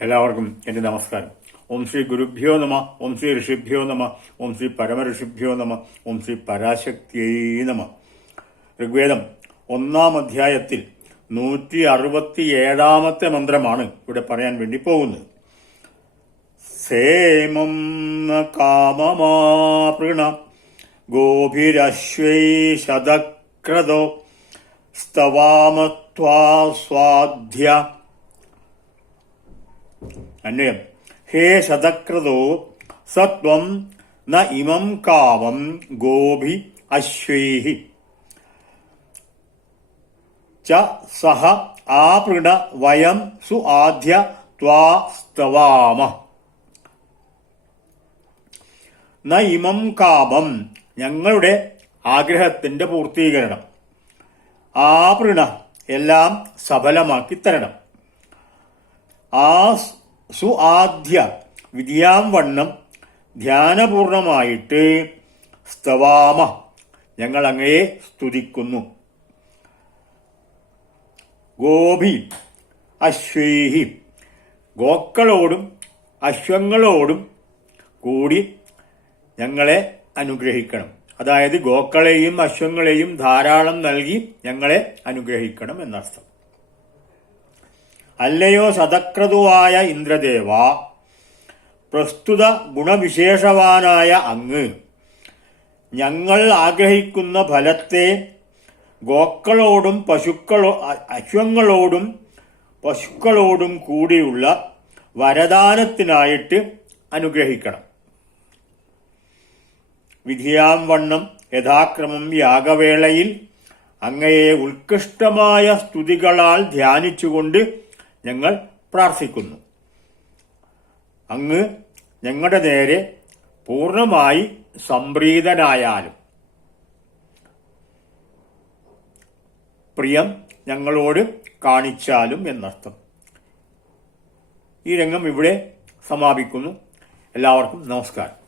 എല്ലാവർക്കും എൻ്റെ നമസ്കാരം. ഓം ശ്രീ ഗുരുഭ്യോ നമ, ഓം ശ്രീ ഋഷിഭ്യോ നമ, ഓം ശ്രീ പരമഋഷിഭ്യോ നമ, ഓം ശ്രീ പരാശക്തിയേ നമ. ഋഗ്വേദം 1-ാം അധ്യായത്തിൽ 167-ാമത്തെ മന്ത്രമാണ് ഇവിടെ പറയാൻ വേണ്ടി പോകുന്നത്. സേമം കാമമാപൃണ ഗോഭിരശ്വൈ ശതക്രതോ സ്തവാമത്വാ സ്വാധ്യ. അന്വയം: ഹേ ശതക്രതോ സത്വം ന ഇമം കാമം ഗോഭി അശ്വൈഹി ച സഹ ആപൃണ വയം സു ആദ്യ ത്വാ സ്തവാമ. ന ഇമം കാമം, ഞങ്ങളുടെ ആഗ്രഹത്തിന്റെ പൂർത്തീകരണം. ആപൃണ, എല്ലാം സഫലമാക്കി തരണം. ആ സു ആദ്യ, വിധിയാം വണ്ണം ധ്യാനപൂർണമായിട്ട് സ്തവാമ, ഞങ്ങൾ അങ്ങയെ സ്തുതിക്കുന്നു. ഗോഭി അശ്വൈഹി, ഗോക്കളോടും അശ്വങ്ങളോടും കൂടി ഞങ്ങളെ അനുഗ്രഹിക്കണം. അതായത് ഗോക്കളെയും അശ്വങ്ങളെയും ധാരാളം നൽകി ഞങ്ങളെ അനുഗ്രഹിക്കണം എന്നർത്ഥം. അല്ലയോ ശതക്രതുവായ ഇന്ദ്രദേവ, പ്രസ്തുത ഗുണവിശേഷവാനായ അങ്ങ് ഞങ്ങൾ ആഗ്രഹിക്കുന്ന ഫലത്തെ ഗോക്കളോടും അശ്വങ്ങളോടും പശുക്കളോടും കൂടിയുള്ള വരദാനത്തിനായിട്ട് അനുഗ്രഹിക്കണം. വിധിയാം വണ്ണം യഥാക്രമം യാഗവേളയിൽ അങ്ങയെ ഉത്കൃഷ്ടമായ സ്തുതികളാൽ ധ്യാനിച്ചുകൊണ്ട് ഞങ്ങൾ പ്രാർത്ഥിക്കുന്നു. അങ്ങ് ഞങ്ങളുടെ നേരെ പൂർണ്ണമായി സംപ്രീതനായാലും പ്രിയം ഞങ്ങളോട് കാണിച്ചാലും എന്നർത്ഥം. ഈ രംഗം ഇവിടെ സമാപിക്കുന്നു. എല്ലാവർക്കും നമസ്കാരം.